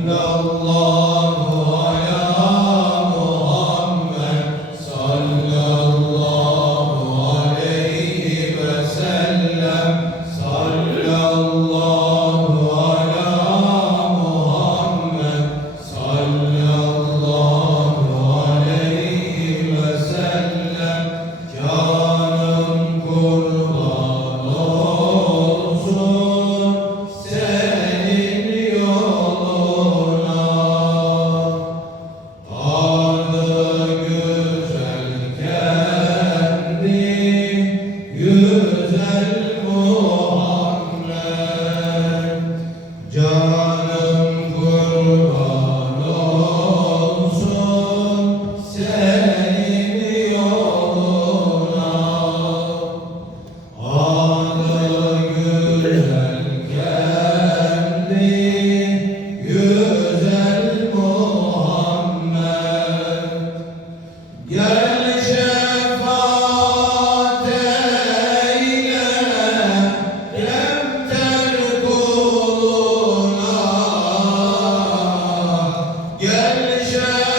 illallah الشاكرين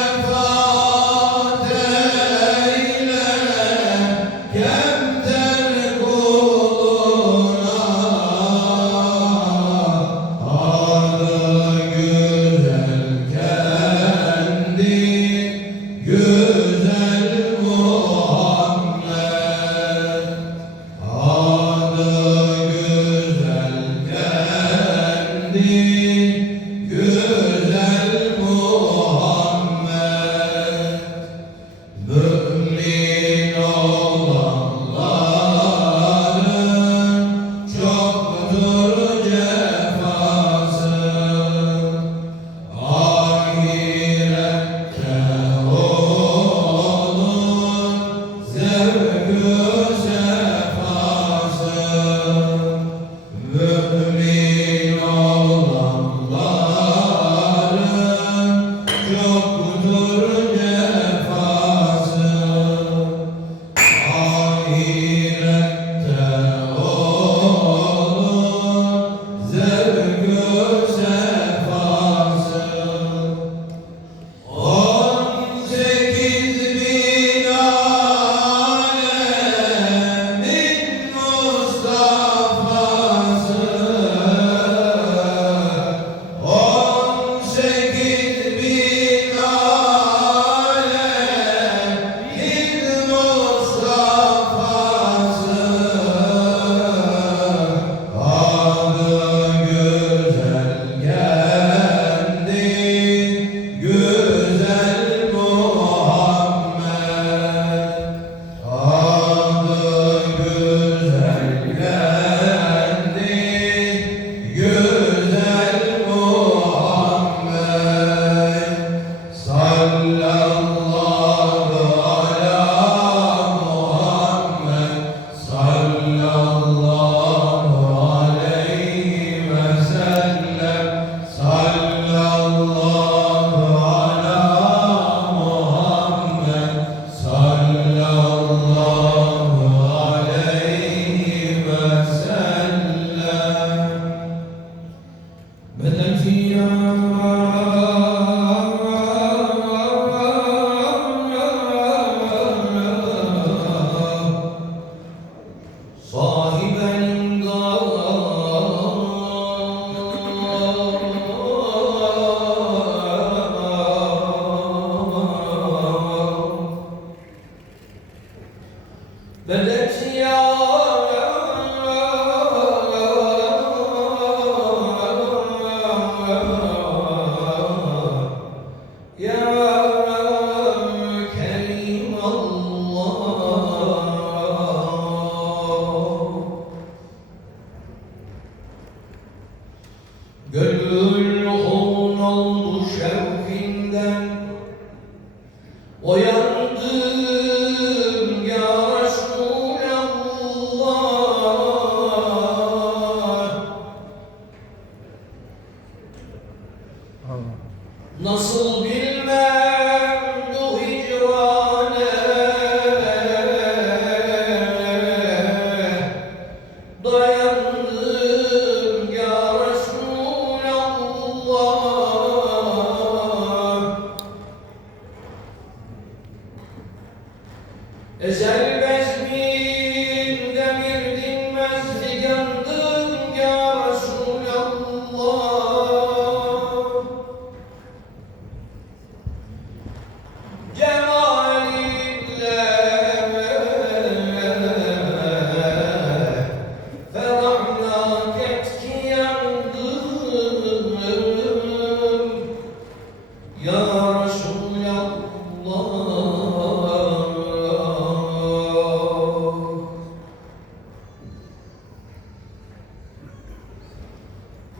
Gönül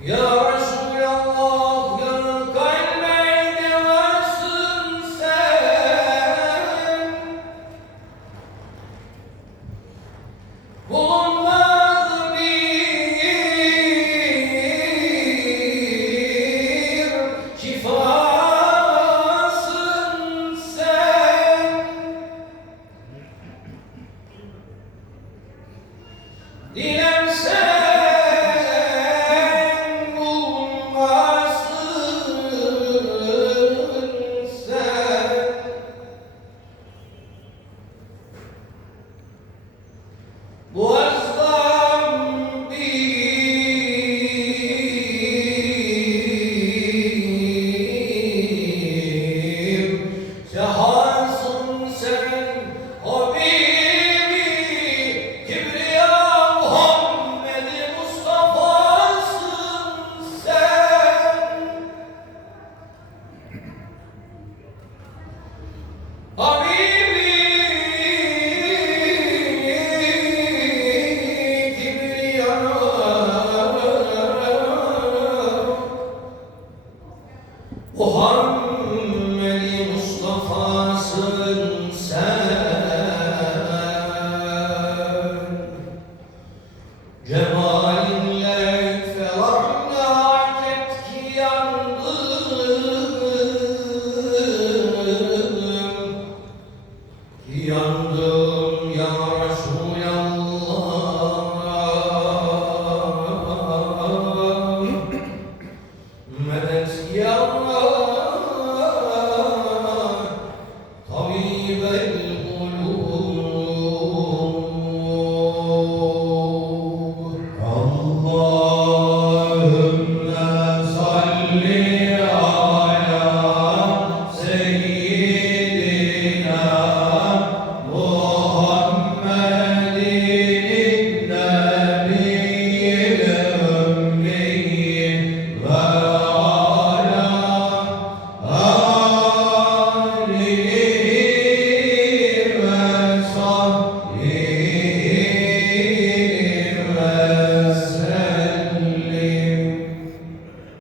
Ya